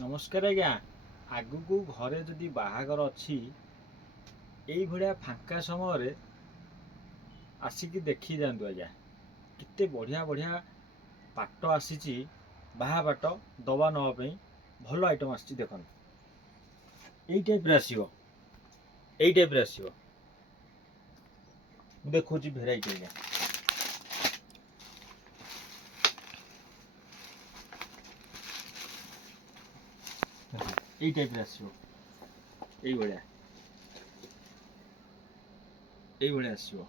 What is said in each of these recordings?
नमस्कार आज्ञा आगु को घरे जदि बाहागर अच्छी यही भाया फांका समय आसिकी देखी जातु आज्ञा केते बढ़िया बढ़िया पाट आसी बाहा पाट दबा नवाई भल आइटम आसी देखन यही टाइप आसो यही टाइप आसो देखो भेराइटी आज्ञा यही टाइप आसो यही भाया आसो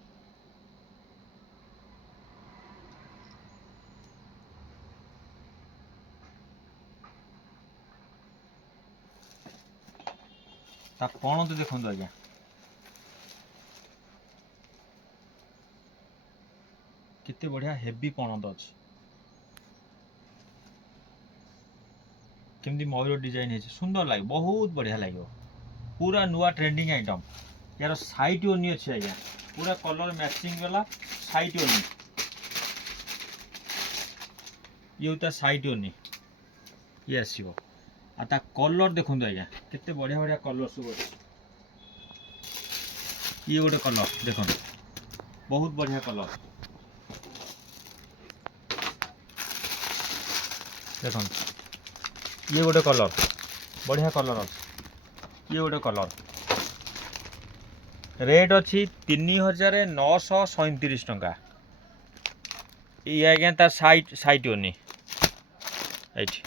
पण तो देखो आज्ञा केते बढ़िया हेवी पण तो अच्छी केमती मयूर डिजाइन है सुंदर लगे बहुत बढ़िया लगे पूरा नुआ ट्रेंडिंग आइटम यार साइट ओनी अच्छे आज्ञा पूरा कलर मैचिंग वाला साइट ओनी ये होता साइट ओनी ये आसो आ कलर देखो आज्ञा केते बढ़िया बढ़िया कलर सब अच्छे ये गोटे कलर देखो बहुत बढ़िया कलर देखो ये गोटे कलर बढ़िया कलर अच्छे ये गोटे कलर रेट अच्छी 3937 टंका ये आज्ञा तार साइट ओनी एठी